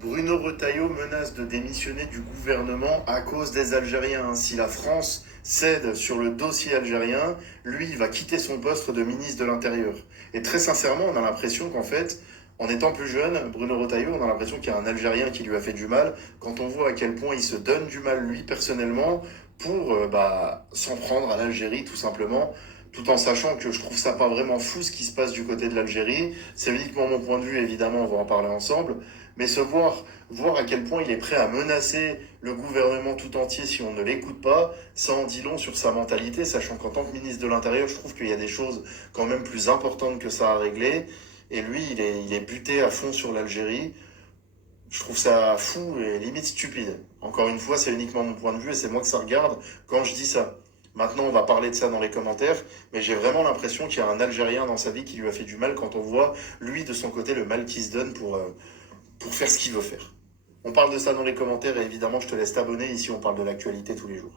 Bruno Retailleau menace de démissionner du gouvernement à cause des Algériens. Si la France cède sur le dossier algérien, lui, il va quitter son poste de ministre de l'Intérieur. Et très sincèrement, on a l'impression qu'en fait, en étant plus jeune, Bruno Retailleau, on a l'impression qu'il y a un Algérien qui lui a fait du mal, quand on voit à quel point il se donne du mal, lui, personnellement, pour s'en prendre à l'Algérie, tout simplement, tout en sachant que je trouve ça pas vraiment fou ce qui se passe du côté de l'Algérie. C'est uniquement mon point de vue, évidemment, on va en parler ensemble, mais voir à quel point il est prêt à menacer le gouvernement tout entier si on ne l'écoute pas, ça en dit long sur sa mentalité, sachant qu'en tant que ministre de l'Intérieur, je trouve qu'il y a des choses quand même plus importantes que ça à régler. Et lui, il est buté à fond sur l'Algérie. Je trouve ça fou et limite stupide. Encore une fois, c'est uniquement mon point de vue et c'est moi que ça regarde quand je dis ça. Maintenant, on va parler de ça dans les commentaires, mais j'ai vraiment l'impression qu'il y a un Algérien dans sa vie qui lui a fait du mal quand on voit, lui, de son côté, le mal qu'il se donne pour faire ce qu'il veut faire. On parle de ça dans les commentaires et évidemment, je te laisse t'abonner. Ici, on parle de l'actualité tous les jours.